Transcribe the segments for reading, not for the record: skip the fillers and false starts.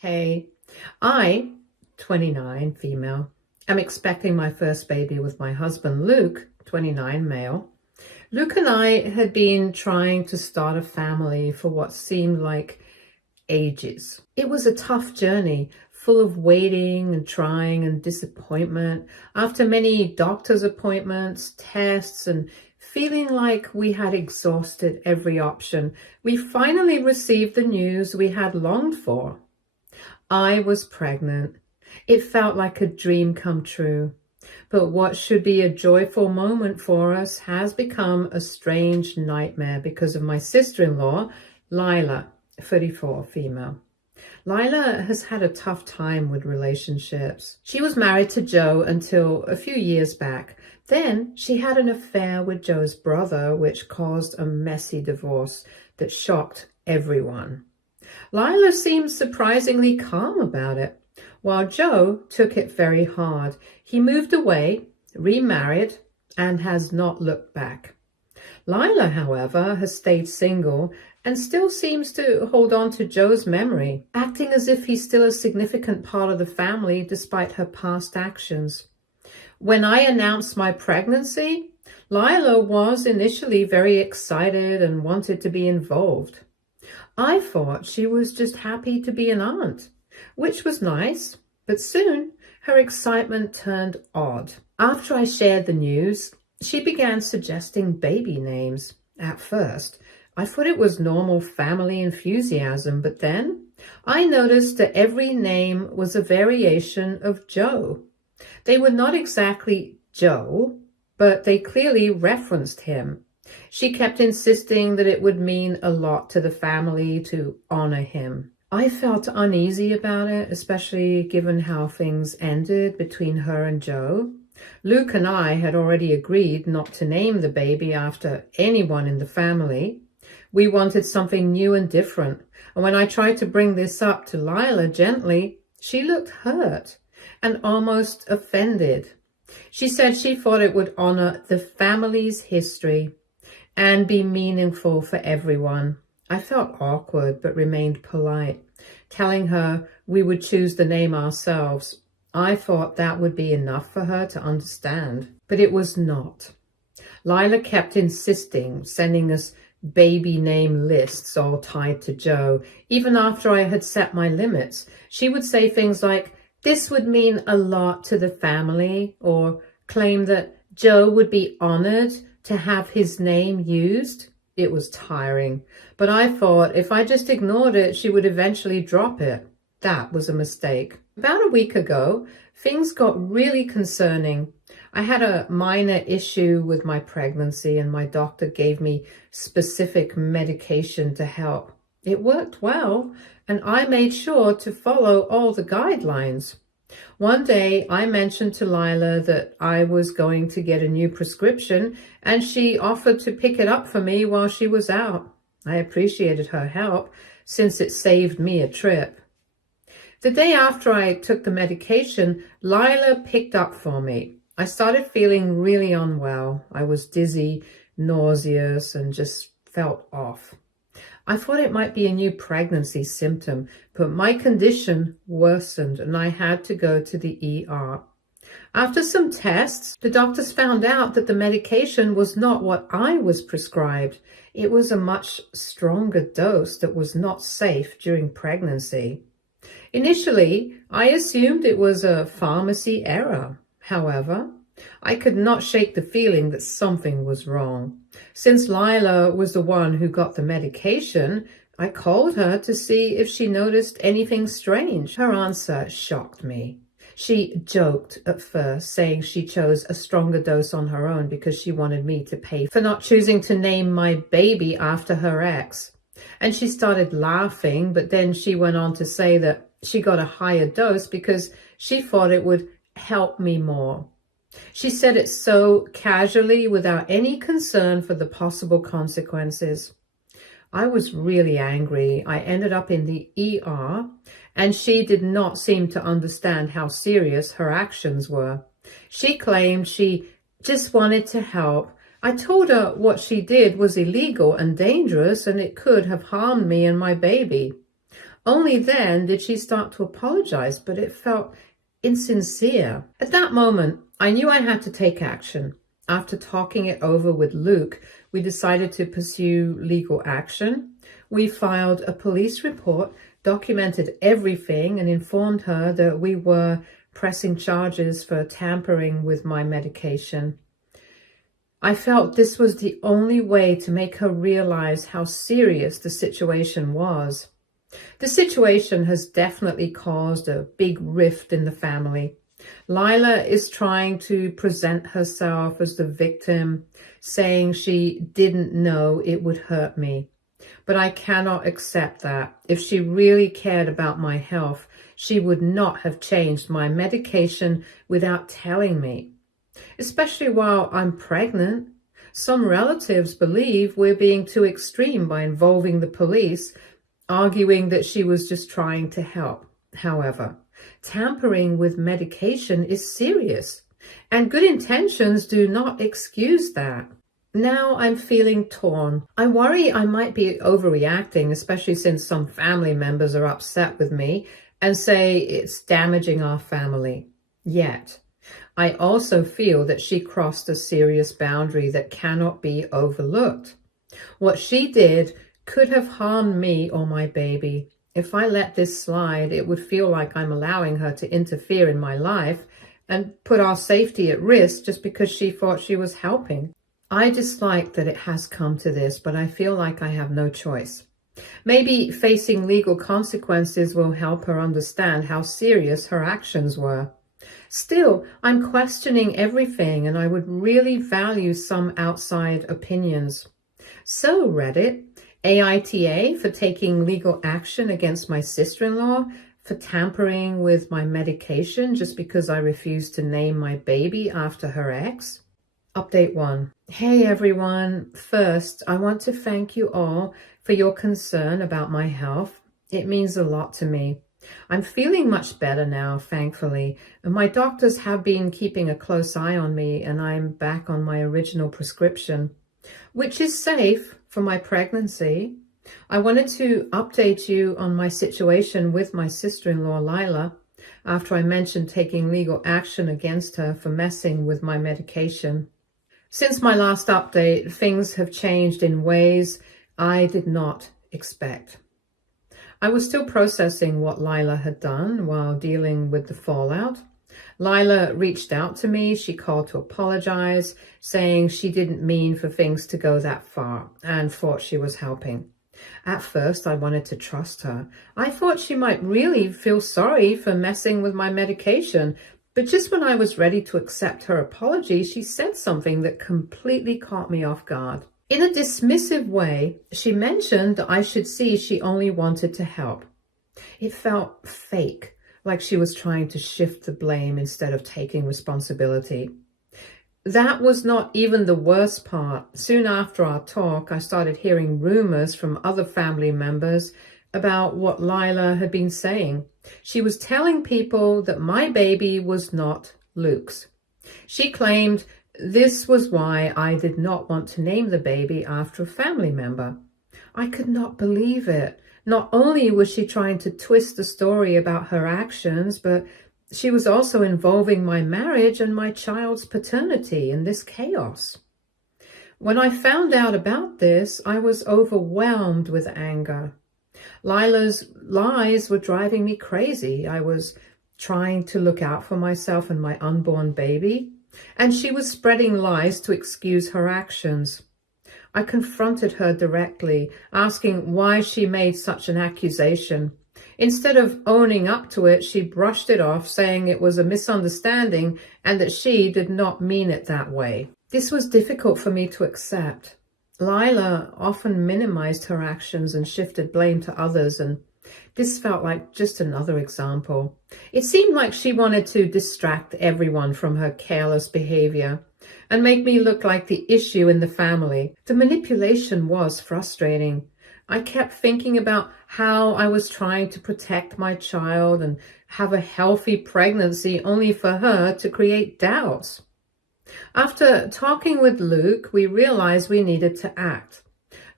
Hey, I, 29, female, am expecting my first baby with my husband, Luke, 29, male. Luke and I had been trying to start a family for what seemed like ages. It was a tough journey, full of waiting and trying and disappointment. After many doctor's appointments, tests, and feeling like we had exhausted every option, we finally received the news we had longed for. I was pregnant. It felt like a dream come true. But what should be a joyful moment for us has become a strange nightmare because of my sister-in-law, Lila, 34, female. Lila has had a tough time with relationships. She was married to Joe until a few years back. Then she had an affair with Joe's brother, which caused a messy divorce that shocked everyone. Lila seemed surprisingly calm about it, while Joe took it very hard. He moved away, remarried, and has not looked back. Lila, however, has stayed single and still seems to hold on to Joe's memory, acting as if he's still a significant part of the family despite her past actions. When I announced my pregnancy, Lila was initially very excited and wanted to be involved. I thought she was just happy to be an aunt, which was nice, but soon her excitement turned odd. After I shared the news, she began suggesting baby names. At first, I thought it was normal family enthusiasm, but then I noticed that every name was a variation of Joe. They were not exactly Joe, but they clearly referenced him. She kept insisting that it would mean a lot to the family to honor him. I felt uneasy about it, especially given how things ended between her and Joe. Luke and I had already agreed not to name the baby after anyone in the family. We wanted something new and different, and when I tried to bring this up to Lila gently, she looked hurt and almost offended. She said she thought it would honor the family's history and be meaningful for everyone. I felt awkward but remained polite, telling her we would choose the name ourselves. I thought that would be enough for her to understand, but it was not. Lila kept insisting, sending us baby name lists all tied to Joe. Even after I had set my limits, she would say things like, "This would mean a lot to the family," or claim that Joe would be honored to have his name used. It was tiring, but I thought if I just ignored it, she would eventually drop it. That was a mistake. About a week ago, things got really concerning. I had a minor issue with my pregnancy and my doctor gave me specific medication to help. It worked well, and I made sure to follow all the guidelines. One day, I mentioned to Lila that I was going to get a new prescription, and she offered to pick it up for me while she was out. I appreciated her help, since it saved me a trip. The day after I took the medication, Lila picked up for me. I started feeling really unwell. I was dizzy, nauseous, and just felt off. I thought it might be a new pregnancy symptom, but my condition worsened and I had to go to the ER. After some tests, the doctors found out that the medication was not what I was prescribed. It was a much stronger dose that was not safe during pregnancy. Initially, I assumed it was a pharmacy error. However, I could not shake the feeling that something was wrong. Since Lila was the one who got the medication, I called her to see if she noticed anything strange. Her answer shocked me. She joked at first, saying she chose a stronger dose on her own because she wanted me to pay for not choosing to name my baby after her ex. And she started laughing, but then she went on to say that she got a higher dose because she thought it would help me more. She said it so casually without any concern for the possible consequences. I was really angry. I ended up in the ER, and she did not seem to understand how serious her actions were. She claimed she just wanted to help. I told her what she did was illegal and dangerous, and it could have harmed me and my baby. Only then did she start to apologize, but it felt insincere. At that moment, I knew I had to take action. After talking it over with Luke, we decided to pursue legal action. We filed a police report, documented everything, and informed her that we were pressing charges for tampering with my medication. I felt this was the only way to make her realize how serious the situation was. The situation has definitely caused a big rift in the family. Lila is trying to present herself as the victim, saying she didn't know it would hurt me. But I cannot accept that. If she really cared about my health, she would not have changed my medication without telling me. Especially while I'm pregnant. Some relatives believe we're being too extreme by involving the police, arguing that she was just trying to help. However, tampering with medication is serious, and good intentions do not excuse that. Now I'm feeling torn. I worry I might be overreacting, especially since some family members are upset with me and say it's damaging our family. Yet, I also feel that she crossed a serious boundary that cannot be overlooked. What she did could have harmed me or my baby. If I let this slide, it would feel like I'm allowing her to interfere in my life and put our safety at risk just because she thought she was helping. I dislike that it has come to this, but I feel like I have no choice. Maybe facing legal consequences will help her understand how serious her actions were. Still, I'm questioning everything, and I would really value some outside opinions. So, Reddit, AITA for taking legal action against my sister-in-law for tampering with my medication just because I refused to name my baby after her ex. Update 1. Hey everyone. First, I want to thank you all for your concern about my health. It means a lot to me. I'm feeling much better now, thankfully, and my doctors have been keeping a close eye on me, and I'm back on my original prescription, which is safe for my pregnancy. I wanted to update you on my situation with my sister-in-law, Lila, after I mentioned taking legal action against her for messing with my medication. Since my last update, things have changed in ways I did not expect. I was still processing what Lila had done while dealing with the fallout. Lila reached out to me. She called to apologize, saying she didn't mean for things to go that far and thought she was helping. At first, I wanted to trust her. I thought she might really feel sorry for messing with my medication, but just when I was ready to accept her apology, she said something that completely caught me off guard. In a dismissive way, she mentioned that I should see she only wanted to help. It felt fake, like she was trying to shift the blame instead of taking responsibility. That was not even the worst part. Soon after our talk, I started hearing rumors from other family members about what Lila had been saying. She was telling people that my baby was not Luke's. She claimed this was why I did not want to name the baby after a family member. I could not believe it. Not only was she trying to twist the story about her actions, but she was also involving my marriage and my child's paternity in this chaos. When I found out about this, I was overwhelmed with anger. Lila's lies were driving me crazy. I was trying to look out for myself and my unborn baby, and she was spreading lies to excuse her actions. I confronted her directly, asking why she made such an accusation. Instead of owning up to it, she brushed it off, saying it was a misunderstanding and that she did not mean it that way. This was difficult for me to accept. Lila often minimized her actions and shifted blame to others, and this felt like just another example. It seemed like she wanted to distract everyone from her careless behavior and make me look like the issue in the family. The manipulation was frustrating. I kept thinking about how I was trying to protect my child and have a healthy pregnancy only for her to create doubts. After talking with Luke, we realized we needed to act.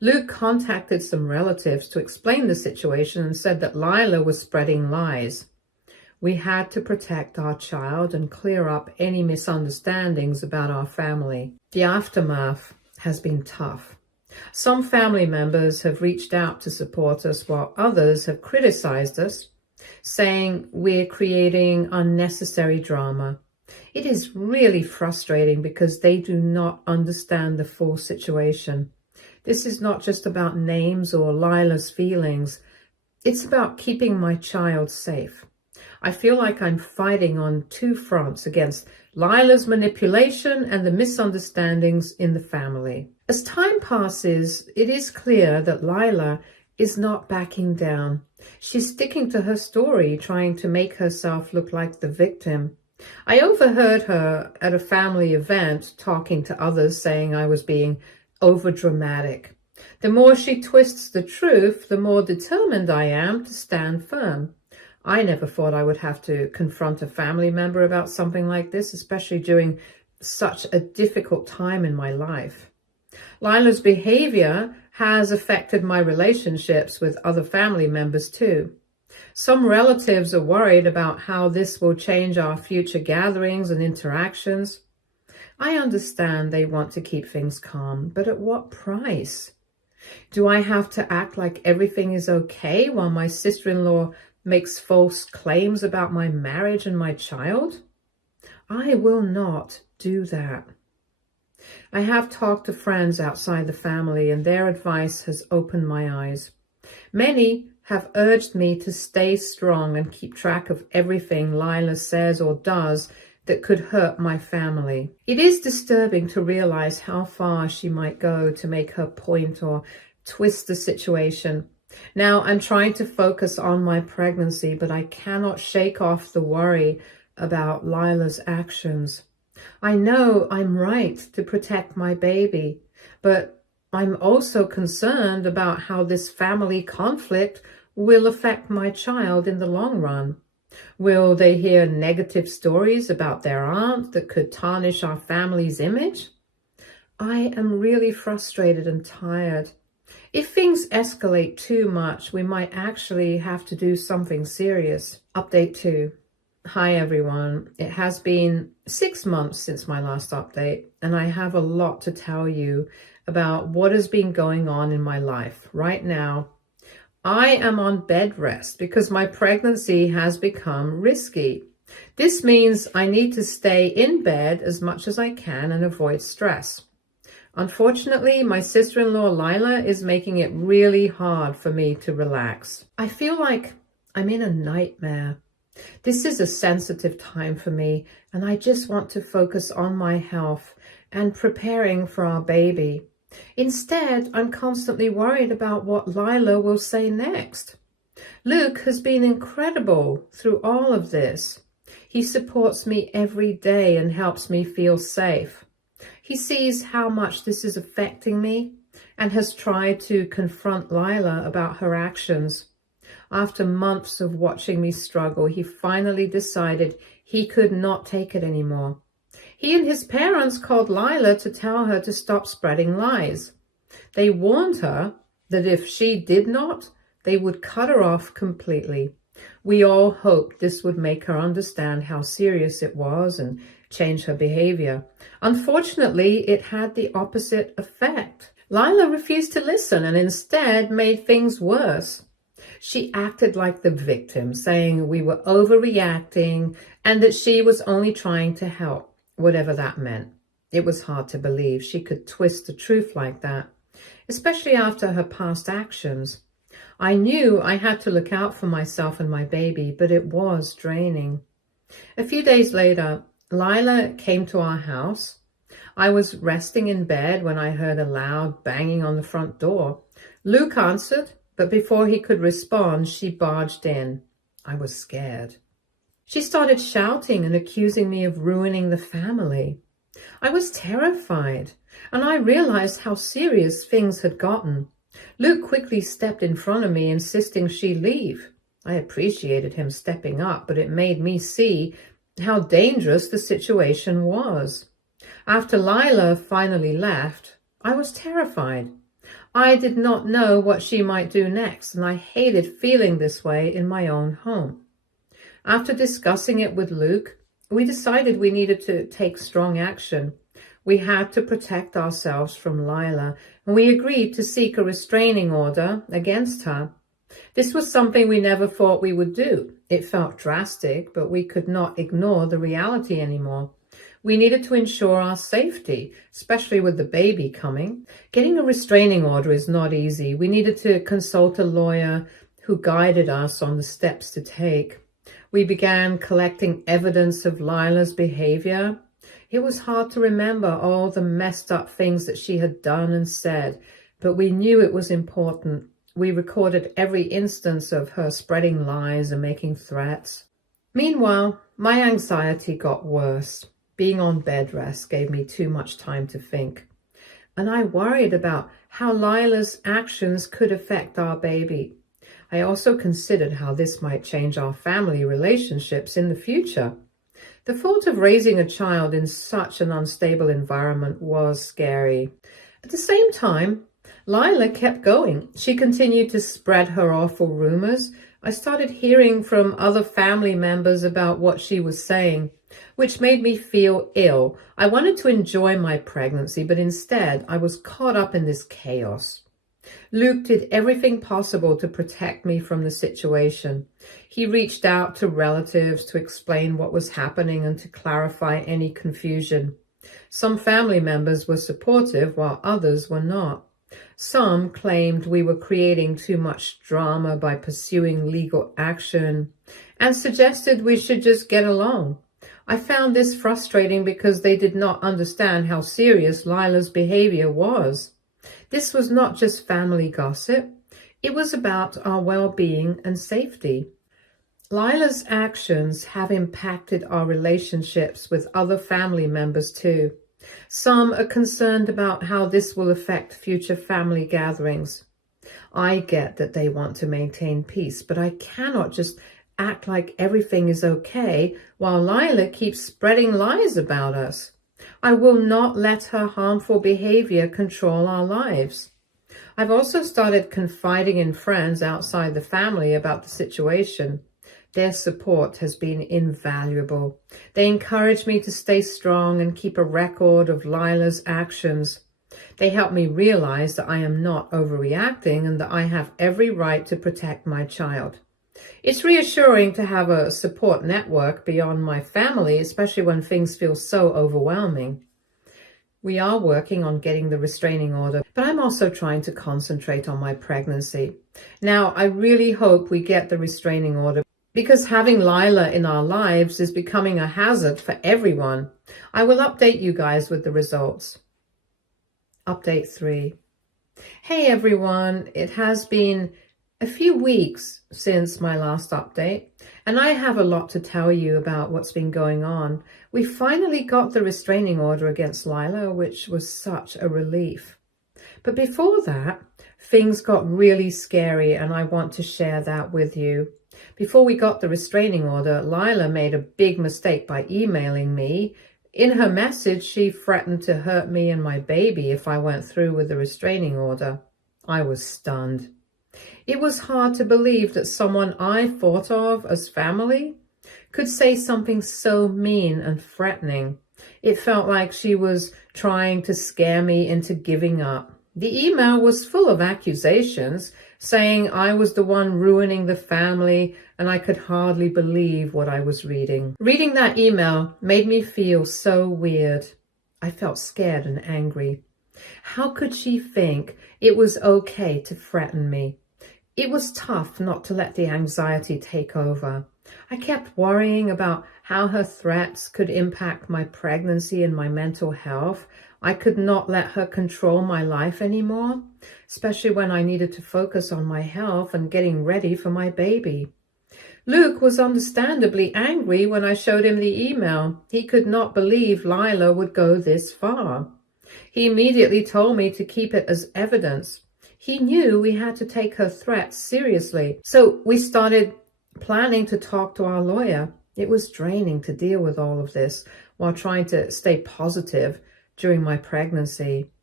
Luke contacted some relatives to explain the situation and said that Lila was spreading lies. We had to protect our child and clear up any misunderstandings about our family. The aftermath has been tough. Some family members have reached out to support us, while others have criticized us, saying we're creating unnecessary drama. It is really frustrating because they do not understand the full situation. This is not just about names or Lila's feelings. It's about keeping my child safe. I feel like I'm fighting on two fronts against Lila's manipulation and the misunderstandings in the family. As time passes, it is clear that Lila is not backing down. She's sticking to her story, trying to make herself look like the victim. I overheard her at a family event talking to others, saying I was being overdramatic. The more she twists the truth, the more determined I am to stand firm. I never thought I would have to confront a family member about something like this, especially during such a difficult time in my life. Lila's behavior has affected my relationships with other family members too. Some relatives are worried about how this will change our future gatherings and interactions. I understand they want to keep things calm, but at what price? Do I have to act like everything is okay while my sister-in-law makes false claims about my marriage and my child? I will not do that. I have talked to friends outside the family, and their advice has opened my eyes. Many have urged me to stay strong and keep track of everything Lila says or does that could hurt my family. It is disturbing to realize how far she might go to make her point or twist the situation. Now I'm trying to focus on my pregnancy, but I cannot shake off the worry about Lila's actions. I know I'm right to protect my baby, but I'm also concerned about how this family conflict will affect my child in the long run. Will they hear negative stories about their aunt that could tarnish our family's image? I am really frustrated and tired. If things escalate too much, we might actually have to do something serious. Update 2. Hi everyone. It has been 6 months since my last update, and I have a lot to tell you about what has been going on in my life. Right now, I am on bed rest because my pregnancy has become risky. This means I need to stay in bed as much as I can and avoid stress. Unfortunately, my sister-in-law Lila is making it really hard for me to relax. I feel like I'm in a nightmare. This is a sensitive time for me, and I just want to focus on my health and preparing for our baby. Instead, I'm constantly worried about what Lila will say next. Luke has been incredible through all of this. He supports me every day and helps me feel safe. He sees how much this is affecting me and has tried to confront Lila about her actions. After months of watching me struggle, he finally decided he could not take it anymore. He and his parents called Lila to tell her to stop spreading lies. They warned her that if she did not, they would cut her off completely. We all hoped this would make her understand how serious it was and change her behavior. Unfortunately, it had the opposite effect. Lila refused to listen and instead made things worse. She acted like the victim, saying we were overreacting and that she was only trying to help, whatever that meant. It was hard to believe she could twist the truth like that, especially after her past actions. I knew I had to look out for myself and my baby, but it was draining. A few days later, Lila came to our house. I was resting in bed when I heard a loud banging on the front door. Luke answered, but before he could respond, she barged in. I was scared. She started shouting and accusing me of ruining the family. I was terrified, and I realized how serious things had gotten. Luke quickly stepped in front of me, insisting she leave. I appreciated him stepping up, but it made me see how dangerous the situation was. After Lila finally left, I was terrified. I did not know what she might do next, and I hated feeling this way in my own home. After discussing it with Luke, we decided we needed to take strong action. We had to protect ourselves from Lila, and we agreed to seek a restraining order against her. This was something we never thought we would do. It felt drastic, but we could not ignore the reality anymore. We needed to ensure our safety, especially with the baby coming. Getting a restraining order is not easy. We needed to consult a lawyer who guided us on the steps to take. We began collecting evidence of Lila's behavior. It was hard to remember all the messed up things that she had done and said, but we knew it was important. We recorded every instance of her spreading lies and making threats. Meanwhile, my anxiety got worse. Being on bed rest gave me too much time to think. And I worried about how Lila's actions could affect our baby. I also considered how this might change our family relationships in the future. The thought of raising a child in such an unstable environment was scary. At the same time, Lila kept going. She continued to spread her awful rumors. I started hearing from other family members about what she was saying, which made me feel ill. I wanted to enjoy my pregnancy, but instead I was caught up in this chaos. Luke did everything possible to protect me from the situation. He reached out to relatives to explain what was happening and to clarify any confusion. Some family members were supportive while others were not. Some claimed we were creating too much drama by pursuing legal action and suggested we should just get along. I found this frustrating because they did not understand how serious Lila's behavior was. This was not just family gossip. It was about our well-being and safety. Lila's actions have impacted our relationships with other family members too. Some are concerned about how this will affect future family gatherings. I get that they want to maintain peace, but I cannot just act like everything is okay while Lila keeps spreading lies about us. I will not let her harmful behavior control our lives. I've also started confiding in friends outside the family about the situation. Their support has been invaluable. They encourage me to stay strong and keep a record of Lila's actions. They help me realize that I am not overreacting and that I have every right to protect my child. It's reassuring to have a support network beyond my family, especially when things feel so overwhelming. We are working on getting the restraining order, but I'm also trying to concentrate on my pregnancy. Now, I really hope we get the restraining order because having Lila in our lives is becoming a hazard for everyone. I will update you guys with the results. Update 3. Hey everyone, it has been a few weeks since my last update, and I have a lot to tell you about what's been going on. We finally got the restraining order against Lila, which was such a relief. But before that, things got really scary, and I want to share that with you. Before we got the restraining order, Lila made a big mistake by emailing me. In her message, she threatened to hurt me and my baby if I went through with the restraining order. I was stunned. It was hard to believe that someone I thought of as family could say something so mean and threatening. It felt like she was trying to scare me into giving up. The email was full of accusations, saying I was the one ruining the family, and I could hardly believe what I was reading. Reading that email made me feel so weird. I felt scared and angry. How could she think it was okay to threaten me? It was tough not to let the anxiety take over. I kept worrying about how her threats could impact my pregnancy and my mental health. I could not let her control my life anymore, especially when I needed to focus on my health and getting ready for my baby. Luke was understandably angry when I showed him the email. He could not believe Lila would go this far. He immediately told me to keep it as evidence. He knew we had to take her threats seriously. So we started planning to talk to our lawyer. It was draining to deal with all of this while trying to stay positive during my pregnancy.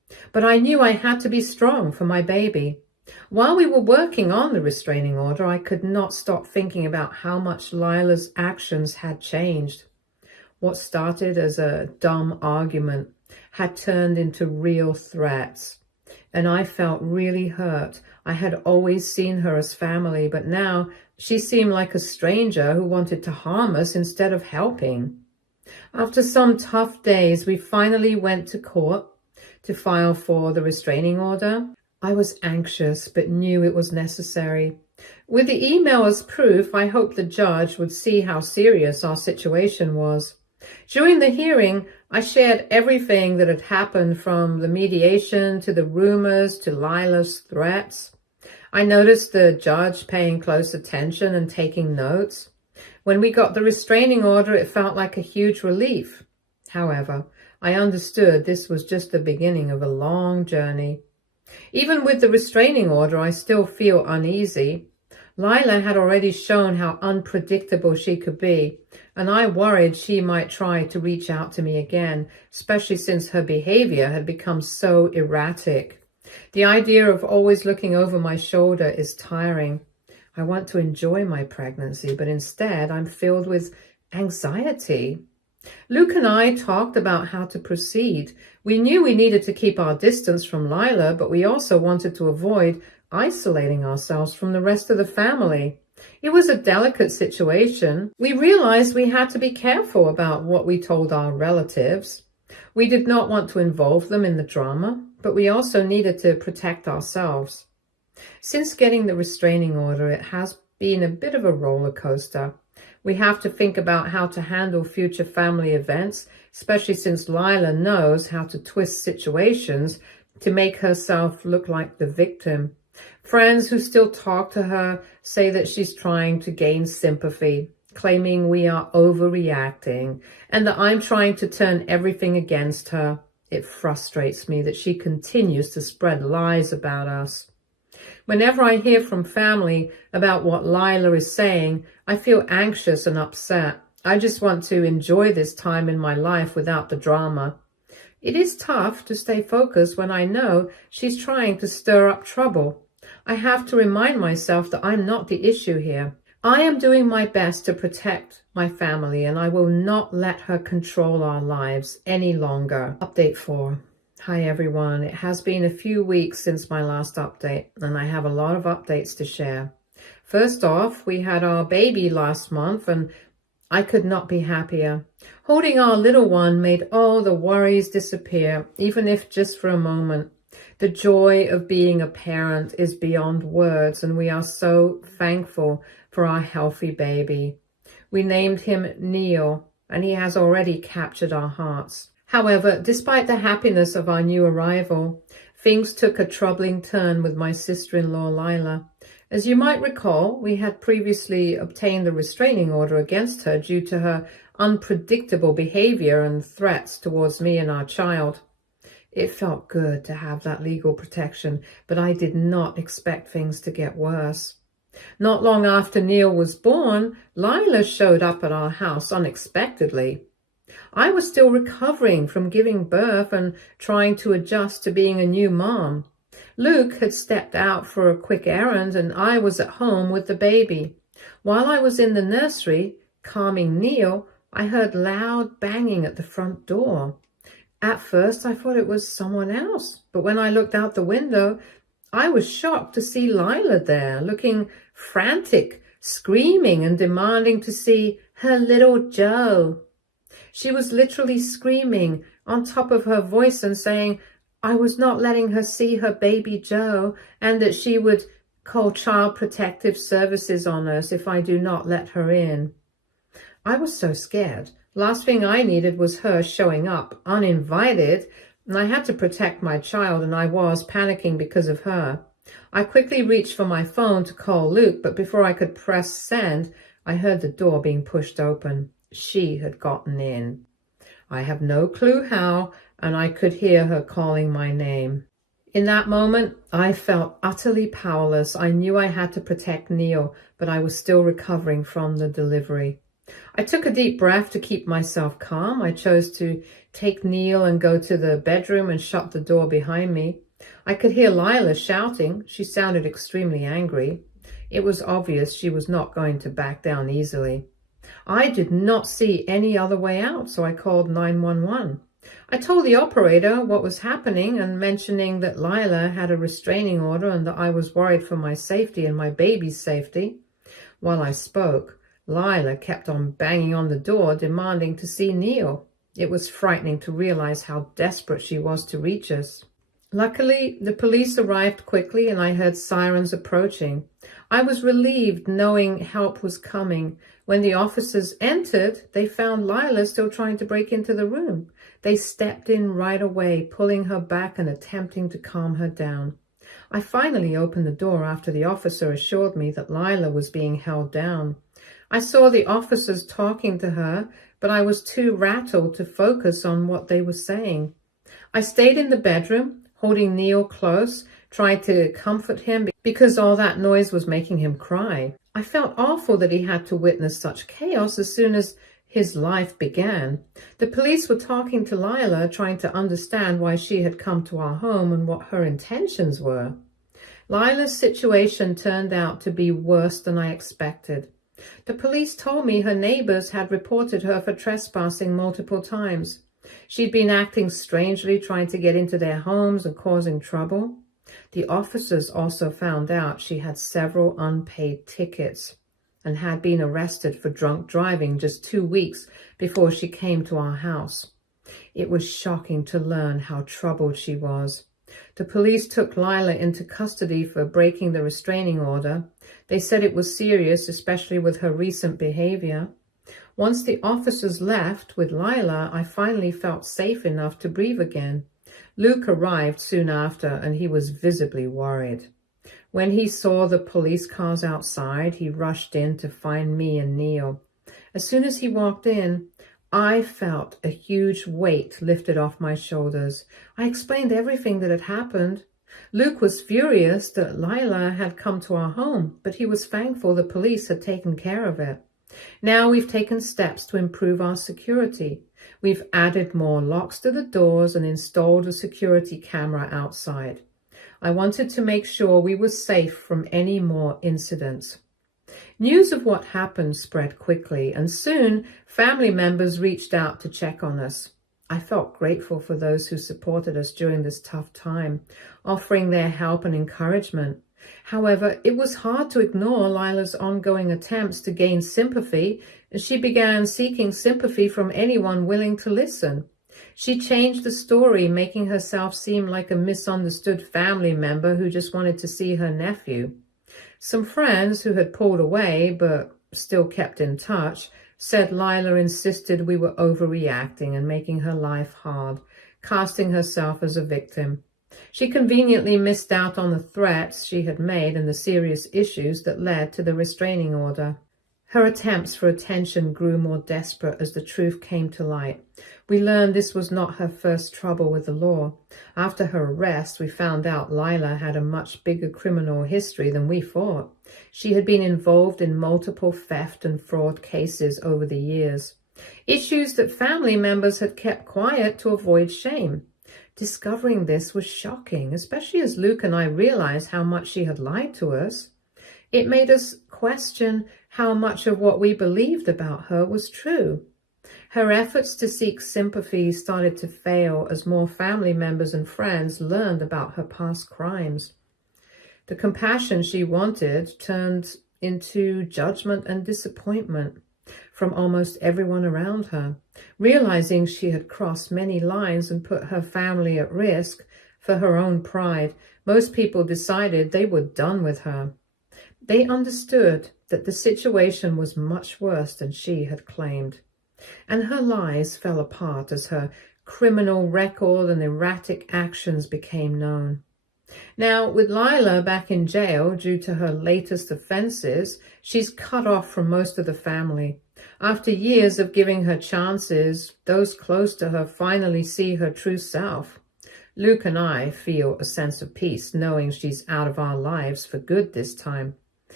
But I knew I had to be strong for my baby. While we were working on the restraining order, I could not stop thinking about how much Lila's actions had changed. What started as a dumb argument had turned into real threats. And I felt really hurt. I had always seen her as family, but now she seemed like a stranger who wanted to harm us instead of helping. After some tough days, we finally went to court to file for the restraining order. I was anxious, but knew it was necessary. With the email as proof, I hoped the judge would see how serious our situation was. During the hearing, I shared everything that had happened, from the mediation to the rumors to Lila's threats. I noticed the judge paying close attention and taking notes. When we got the restraining order, it felt like a huge relief. However, I understood this was just the beginning of a long journey. Even with the restraining order, I still feel uneasy. Lila had already shown how unpredictable she could be, and I worried she might try to reach out to me again, especially since her behavior had become so erratic. The idea of always looking over my shoulder is tiring. I want to enjoy my pregnancy, but instead I'm filled with anxiety. Luke and I talked about how to proceed. We knew we needed to keep our distance from Lila, but we also wanted to avoid isolating ourselves from the rest of the family. It was a delicate situation. We realized we had to be careful about what we told our relatives. We did not want to involve them in the drama, but we also needed to protect ourselves. Since getting the restraining order, it has been a bit of a roller coaster. We have to think about how to handle future family events, especially since Lila knows how to twist situations to make herself look like the victim. Friends who still talk to her say that she's trying to gain sympathy, claiming we are overreacting and that I'm trying to turn everything against her. It frustrates me that she continues to spread lies about us. Whenever I hear from family about what Lila is saying, I feel anxious and upset. I just want to enjoy this time in my life without the drama. It is tough to stay focused when I know she's trying to stir up trouble. I have to remind myself that I'm not the issue here. I am doing my best to protect my family, and I will not let her control our lives any longer. Update 4. Hi everyone. It has been a few weeks since my last update, and I have a lot of updates to share. First off, we had our baby last month, and I could not be happier. Holding our little one made all the worries disappear, even if just for a moment. The joy of being a parent is beyond words, and we are so thankful for our healthy baby. We named him Neil, and he has already captured our hearts. However, despite the happiness of our new arrival, things took a troubling turn with my sister-in-law Lila. As you might recall, we had previously obtained the restraining order against her due to her unpredictable behavior and threats towards me and our child. It felt good to have that legal protection, but I did not expect things to get worse. Not long after Neil was born, Lila showed up at our house unexpectedly. I was still recovering from giving birth and trying to adjust to being a new mom. Luke had stepped out for a quick errand, and I was at home with the baby. While I was in the nursery, calming Neil, I heard loud banging at the front door. At first, I thought it was someone else, but when I looked out the window, I was shocked to see Lila there, looking frantic, screaming and demanding to see her little Joe. She was literally screaming on top of her voice and saying I was not letting her see her baby Joe, and that she would call Child Protective Services on us if I do not let her in. I was so scared. Last thing I needed was her showing up uninvited, and I had to protect my child, and I was panicking because of her. I quickly reached for my phone to call Luke, but before I could press send, I heard the door being pushed open. She had gotten in. I have no clue how, and I could hear her calling my name. In that moment, I felt utterly powerless. I knew I had to protect Neil, but I was still recovering from the delivery. I took a deep breath to keep myself calm. I chose to take Neil and go to the bedroom and shut the door behind me. I could hear Lila shouting. She sounded extremely angry. It was obvious she was not going to back down easily. I did not see any other way out, so I called 911. I told the operator what was happening and mentioning that Lila had a restraining order and that I was worried for my safety and my baby's safety. While I spoke, Lila kept on banging on the door, demanding to see Neil. It was frightening to realize how desperate she was to reach us. Luckily, the police arrived quickly and I heard sirens approaching. I was relieved knowing help was coming. When the officers entered, they found Lila still trying to break into the room. They stepped in right away, pulling her back and attempting to calm her down. I finally opened the door after the officer assured me that Lila was being held down. I saw the officers talking to her, but I was too rattled to focus on what they were saying. I stayed in the bedroom, holding Neil close, tried to comfort him because all that noise was making him cry. I felt awful that he had to witness such chaos as soon as his life began. The police were talking to Lila, trying to understand why she had come to our home and what her intentions were. Lila's situation turned out to be worse than I expected. The police told me her neighbors had reported her for trespassing multiple times. She'd been acting strangely, trying to get into their homes and causing trouble. The officers also found out she had several unpaid tickets and had been arrested for drunk driving just 2 weeks before she came to our house. It was shocking to learn how troubled she was. The police took Lila into custody for breaking the restraining order. They said it was serious, especially with her recent behavior. Once the officers left with Lila, I finally felt safe enough to breathe again. Luke arrived soon after, and he was visibly worried. When he saw the police cars outside, he rushed in to find me and Neil. As soon as he walked in, I felt a huge weight lifted off my shoulders. I explained everything that had happened. Luke was furious that Lila had come to our home, but he was thankful the police had taken care of it. Now we've taken steps to improve our security. We've added more locks to the doors and installed a security camera outside. I wanted to make sure we were safe from any more incidents. News of what happened spread quickly, and soon family members reached out to check on us. I felt grateful for those who supported us during this tough time, offering their help and encouragement. However, it was hard to ignore Lila's ongoing attempts to gain sympathy, and she began seeking sympathy from anyone willing to listen. She changed the story, making herself seem like a misunderstood family member who just wanted to see her nephew. Some friends who had pulled away but still kept in touch said Lila insisted we were overreacting and making her life hard, casting herself as a victim. She conveniently missed out on the threats she had made and the serious issues that led to the restraining order. Her attempts for attention grew more desperate as the truth came to light. We learned this was not her first trouble with the law. After her arrest, we found out Lila had a much bigger criminal history than we thought. She had been involved in multiple theft and fraud cases over the years, issues that family members had kept quiet to avoid shame. Discovering this was shocking, especially as Luke and I realized how much she had lied to us. It made us question how much of what we believed about her was true. Her efforts to seek sympathy started to fail as more family members and friends learned about her past crimes. The compassion she wanted turned into judgment and disappointment from almost everyone around her. Realizing she had crossed many lines and put her family at risk for her own pride, most people decided they were done with her. They understood that the situation was much worse than she had claimed, and her lies fell apart as her criminal record and erratic actions became known. Now, with Lila back in jail due to her latest offenses, she's cut off from most of the family. After years of giving her chances, those close to her finally see her true self. Luke and I feel a sense of peace knowing she's out of our lives for good this time.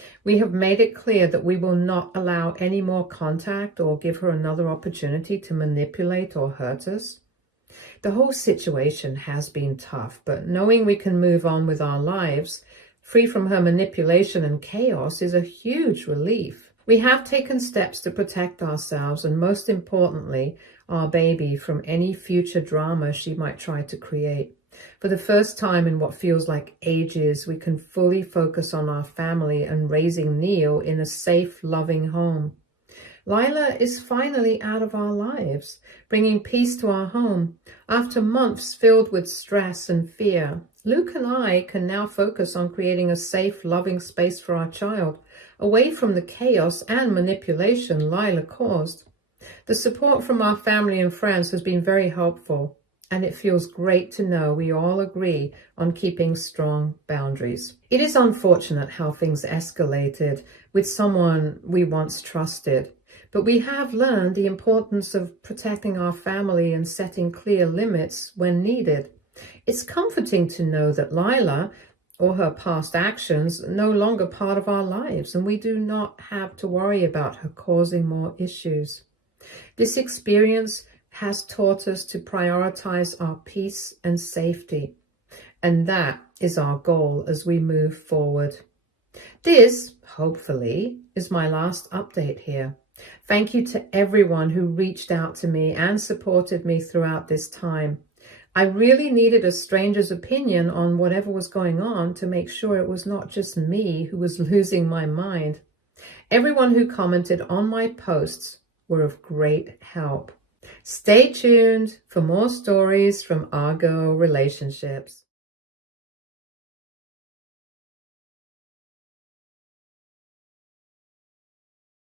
We have made it clear that we will not allow any more contact or give her another opportunity to manipulate or hurt us. The whole situation has been tough, but knowing we can move on with our lives, free from her manipulation and chaos, is a huge relief. We have taken steps to protect ourselves and, most importantly, our baby from any future drama she might try to create. For the first time in what feels like ages, we can fully focus on our family and raising Neil in a safe, loving home. Lila is finally out of our lives, bringing peace to our home. After months filled with stress and fear, Luke and I can now focus on creating a safe, loving space for our child, away from the chaos and manipulation Lila caused. The support from our family and friends has been very helpful, and it feels great to know we all agree on keeping strong boundaries. It is unfortunate how things escalated with someone we once trusted, but we have learned the importance of protecting our family and setting clear limits when needed. It's comforting to know that Lila, or her past actions, are no longer part of our lives, and we do not have to worry about her causing more issues. This experience has taught us to prioritize our peace and safety, and that is our goal as we move forward. This, hopefully, is my last update here. Thank you to everyone who reached out to me and supported me throughout this time. I really needed a stranger's opinion on whatever was going on to make sure it was not just me who was losing my mind. Everyone who commented on my posts were of great help. Stay tuned for more stories from Argo Relationships.